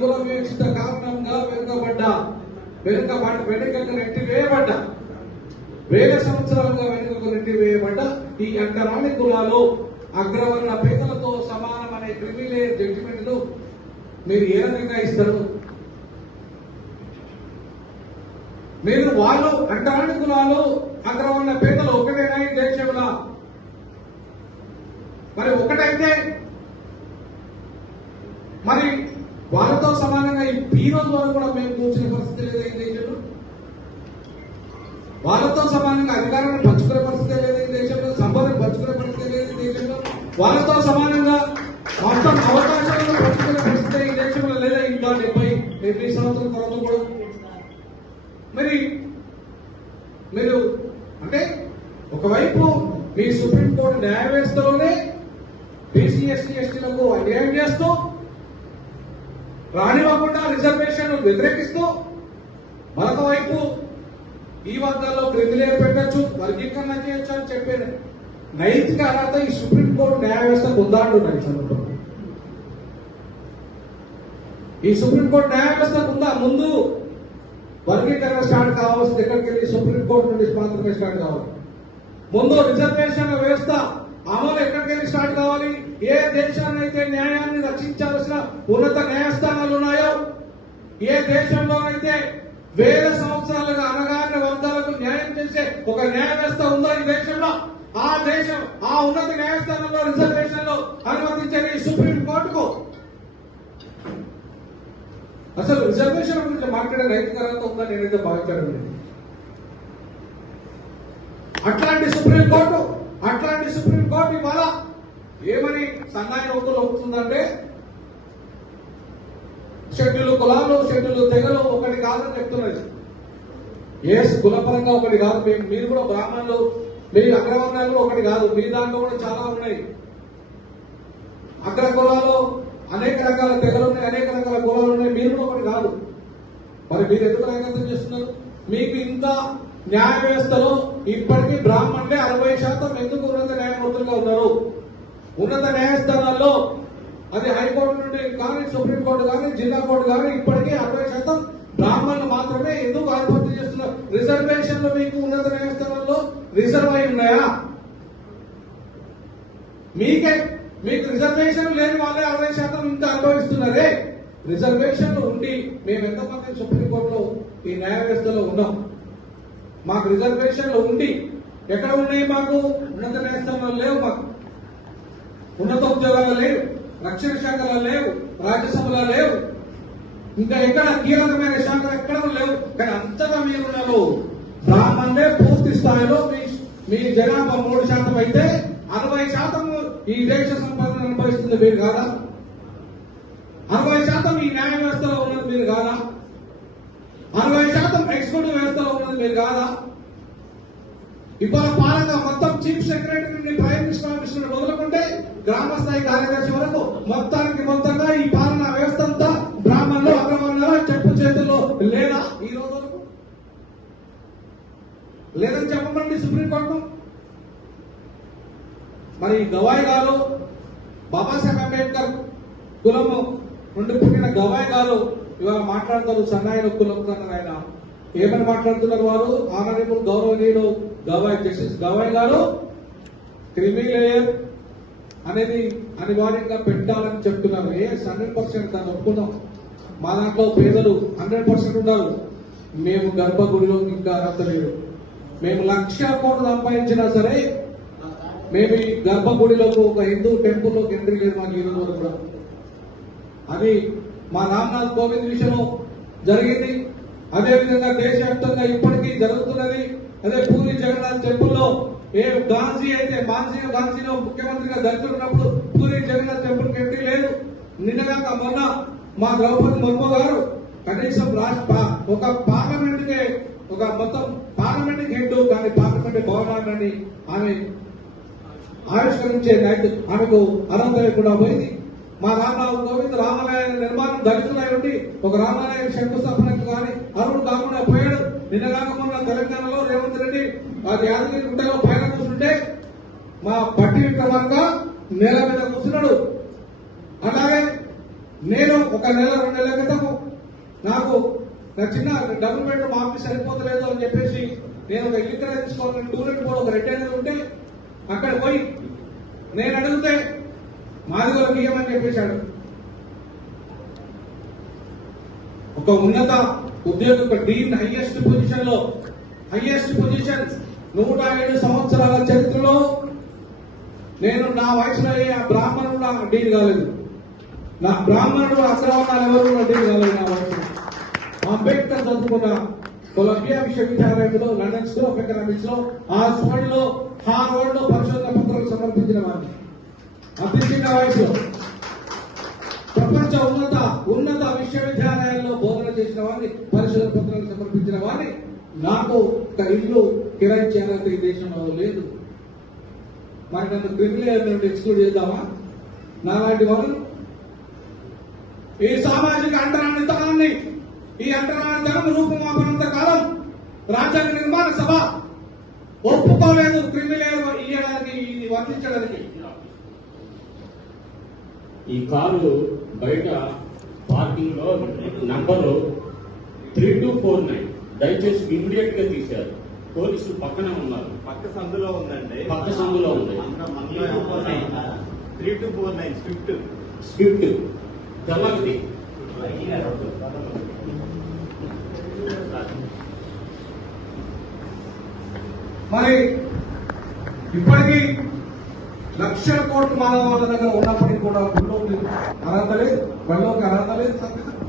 కుల వివక్షత కారణంగా వెనుకకు నెట్టివేయబడ్డ వేల సంవత్సరాలుగా వెనుకకు నెట్టివేయబడ్డ ఈ అంటరాని కులాలు అగ్రవర్ణ పేదలతో సమానం అనే ప్రివిలేజ్ జడ్జిమెంట్లు మీరు ఏ రకంగా ఇస్తారు? మీరు వాళ్ళు అంటరాని కులాలు అగ్రవర్ణ పేదలు ఒకటేనా ఈ దేశంలో? మరి ఒకటైతే మరి వాళ్ళతో సమానంగా ఈ పీరోల ద్వారా కూడా మేము చూసిన పరిస్థితి లేదు ఈ దేశంలో. వాళ్ళతో సమానంగా అధికారాన్ని పంచుకునే పరిస్థితి లేదు ఈ దేశంలో, సంపదను పంచుకునే పరిస్థితి లేదు ఈ దేశంలో, వాళ్ళతో సమానంగా మొత్తం అవకాశాలను పంచుకునే పరిస్థితి ఈ దేశంలో లేదా ఇంకా 70 సంవత్సరాల తర్వాత కూడా. మరి మీరు అంటే ఒకవైపు మీ సుప్రీంకోర్టు న్యాయ వ్యవస్థలోనే బీసీ ఎస్టీ ఎస్టీలకు అన్యాయం చేస్తూ రానివ్వకుండా రిజర్వేషన్ వ్యతిరేకిస్తూ మరొక వైపు ఈ వర్గాల్లో క్రిమిలేర్ పెట్టచ్చు, వర్గీకరణ చేయొచ్చు అని చెప్పే నైతిక అర్హత ఈ సుప్రీంకోర్టు న్యాయ వ్యవస్థకు ఉందా అంటున్నాయి. ఈ సుప్రీంకోర్టు న్యాయ వ్యవస్థకు ఉందా? ముందు వర్గీకరణ స్టార్ట్ కావాల్సింది ఎక్కడికి వెళ్ళి సుప్రీంకోర్టు నుండి మాత్రమే స్టార్ట్ కావాలి. ముందు రిజర్వేషన్ల వ్యవస్థ అమలు ఎక్కడికి వెళ్ళి స్టార్ట్ కావాలి? ఏ దేశాన్ని అయితే న్యాయాన్ని రక్షించాల్సిన ఉన్నత న్యాయస్థానాలు ఉన్నాయో, ఏ దేశంలోనైతే వేల సంవత్సరాలుగా అనగారిన వర్గాలకు న్యాయం చేసే ఒక న్యాయ వ్యవస్థ ఉందో ఈ దేశంలో, ఆ ఉన్నత న్యాయస్థానంలో రిజర్వేషన్లు అనుమతించే ఈ సుప్రీంకోర్టుకు అసలు రిజర్వేషన్ గురించి మాట్లాడే నైతిక అర్హత ఉందని నేనైతే భావించడం లేదు. అట్లాంటి సుప్రీంకోర్టు ఇవాళ ఏమని సన్నాయి నౌకలు అవుతుందంటే షెడ్యూల్ కులాలు షెడ్యూల్ తెగలు ఒకటి కాదని చెప్తున్నది. కులపరంగా ఒకటి కాదు. మీరు కూడా బ్రాహ్మణులు, మీ అగ్రవర్ణాలు కూడా ఒకటి కాదు. మీ దాంట్లో కూడా చాలా ఉన్నాయి. అగ్ర కులాలు అనేక రకాల తెగలు ఉన్నాయి, అనేక రకాల కులాలు ఉన్నాయి. మీరు కూడా ఒకటి కాదు. మరి మీరు ఎందుకు నాయకత్వం చేస్తున్నారు? మీకు ఇంత న్యాయ వ్యవస్థలో ఇప్పటికీ బ్రాహ్మణులే 60% ఎందుకు ఉన్నత న్యాయమూర్తులుగా ఉన్నారు? ఉన్నత న్యాయస్థానాల్లో అది హైకోర్టు నుండి కానీ, సుప్రీంకోర్టు కానీ, జిల్లా కోర్టు కానీ ఇప్పటికీ 60% బ్రాహ్మణులు మాత్రమే ఎందుకు ఆధిపత్యం చేస్తున్నారు? రిజర్వేషన్లు మీకు ఉన్నత న్యాయస్థానాల్లో రిజర్వ్ అయి ఉన్నాయా? మీకు రిజర్వేషన్ లేని వాళ్ళే 60% ఇంకా అనుభవిస్తున్నారే. రిజర్వేషన్లు ఉండి మేము ఎంతమంది సుప్రీంకోర్టులో ఈ న్యాయ వ్యవస్థలో ఉన్నాం. మాకు రిజర్వేషన్లు ఉండి ఎక్కడ ఉన్నాయి? మాకు ఉన్నత న్యాయస్థానాలు లేవు, మాకు ఉన్నత ఉద్యోగాలు లేవు, రక్షణ శాఖలో లేవు, రాజ్యసభలో లేవు, ఇంకా ఎక్కడ కీలకమైన శాఖలు ఎక్కడ లేవు. కానీ అంతగా మీరున్నారు. బ్రాహ్మణులే పూర్తి స్థాయిలో మీ జనాభా 3% అయితే 60% ఈ దేశ సంపదను అనుభవిస్తుంది మీరు కాదా? 60% ఈ న్యాయ వ్యవస్థలో ఉన్నది మీరు కాదా? 60% ఎగ్జిక్యూటివ్ వ్యవస్థలో ఉన్నది మీరు కాదా? ఇవాళ పాలన మొత్తం చీఫ్ సెక్రటరీ నుండి ప్రైమ్ మినిస్టర్ మొదలుకుంటే గ్రామ స్థాయి కార్యదర్శి వరకు మొత్తంగా ఈ పాలనా వ్యవస్థ అంతా బ్రాహ్మణులు అగ్రవర్ణాల చెప్పు చేతుల్లో లేదా? ఈ రోజు వరకు లేదని చెప్పమండి సుప్రీంకోర్టు. మరి గవాయ్ గారు బాబాసాహెబ్ అంబేద్కర్ కులము నుండి పుట్టిన గవాయ్ గారు ఇవాళ మాట్లాడతారు సన్నాయిల కులం కన్నా. ఆయన ఏమని మాట్లాడుతున్నారు? వారు ఆనరబుల్ గౌరవనీయులు జస్టిస్ గవాయ్ గారు క్రిమిలేయర్ అనేది అనివార్యంగా పెట్టాలని చెప్తున్నారు. 100% దాన్ని ఒప్పుకున్నాం. మా దాంట్లో పేదలు 100% ఉన్నారు. మేము గర్భగుడిలో ఇంకా అర్హత లేదు. మేము 1,00,000 కోట్లు సంపాదించినా సరే మేము ఈ గర్భగుడిలోకి ఒక హిందూ టెంపుల్లోకి ఎంట్రీ లేదు మాకు ఈ రోజు కూడా. అది మా రామ్నాథ్ కోవింద్ విషయంలో జరిగింది. అదేవిధంగా దేశవ్యాప్తంగా ఇప్పటికీ జరుగుతున్నది. అదే పూరి జగన్నాథ్ టెంపుల్లో గాంధీ అయితే గాంధీలో ముఖ్యమంత్రిగా దళితులు ఉన్నప్పుడు పూరి జగన్నాథ్ టెంపుల్ కి ఎంట్రీ లేదు. నిన్నగాక మొన్న మా ద్రౌపది ముర్ము గారు కనీసం ఒక పార్లమెంట్ కి ఒక మొత్తం పార్లమెంట్ కి హెడ్ కానీ పార్లమెంట్ భవనాన్ని ఆమె ఆవిష్కరించే ఆమెకు అర్హత లేకుండా పోయింది. మా రామ్నాథ్ కోవింద్ రామాలయ నిర్మాణం దళితులై ఉండి ఒక రామాలయ శంకుస్థాపనకు కానీ అర్హుడు కాకుండా పోయాడు. నిన్న కాకుండా తెలంగాణలో రేవంత్ రెడ్డి యాదగిరి గుట్టలో పైన కూర్చుంటే మా పట్టి విక్రమంగా నేల మీద కూర్చున్నాడు. అలాగే నేను ఒక నెల 2 నెలల క్రితం నాకు నా చిన్న డబుల్ బెడ్రూమ్ ఆఫీస్ సరిపోతలేదు అని చెప్పేసి నేను ఒక ఇల్లు ఇక్కడ తీసుకోవాలని టూలెట్ కూడా ఒక రిటైనర్ ఉంటే అక్కడ పోయి నేను అడిగితే మాది కూడా బియ్యమని చెప్పేశాడు. ఒక ఉన్నత ఉద్యోగ, ఒక డీన్, హైయెస్ట్ పొజిషన్ 107 సంవత్సరాల చరిత్రలో నేను నా వయసులో ఆ బ్రాహ్మణుడు డీన్ కాలేదు. నా బ్రాహ్మణుడు అగ్రవర్ణాలు ఎవరు డీన్ కాలేదు నా వయసులో. అంబేద్కర్ చదువుకున్న కొలంబియా విశ్వవిద్యాలయంలో, లండన్ స్కూల్ ఆఫ్ ఎకనామిక్స్ లో, హార్వర్డ్ లో పరిశోధన పత్రాలు సమర్పించిన వారిని అతి చిన్న వయసులో ప్రపంచ ఉన్నత విశ్వవిద్యాలయాల్లో బోధన చేసిన వారిని, పరిశోధన పత్రాలు సమర్పించిన వారిని నాకు ఒక ఇల్లు కిరాయి చేయాలంటే ఈ దేశంలో లేదు. మరి నన్ను క్రిమినల్ నుండి ఎక్స్క్లూడ్ చేద్దామా? నాలాంటి వాళ్ళు ఈ సామాజిక అంటరానితనాన్ని, ఈ అంటరానితనం రూపుమాపనంత కాలం రాజ్యాంగ నిర్మాణ సభ ఒప్పుకోలేదు క్రిమినల్ ఇయ్యడానికి, ఇది వర్తించడానికి. ఈ కారు బయట పార్కింగ్ లో నంబరు 3249 దయచేసి ఇమ్మీడియట్ గా తీశారు. పోలీసులు పక్కనే ఉన్నారు. పక్క సందులో ఉందండి. పక్క సందులో ఉంది. 3249 స్విఫ్ట్ తెల్లది. మరి ఇప్పటికీ లక్షల కోట్ల మానవాళి దగ్గర ఉన్నప్పటికీ కూడా గుళ్ళోకి అర్హత లేదు, బళ్ళోకి అర్హత లేదు.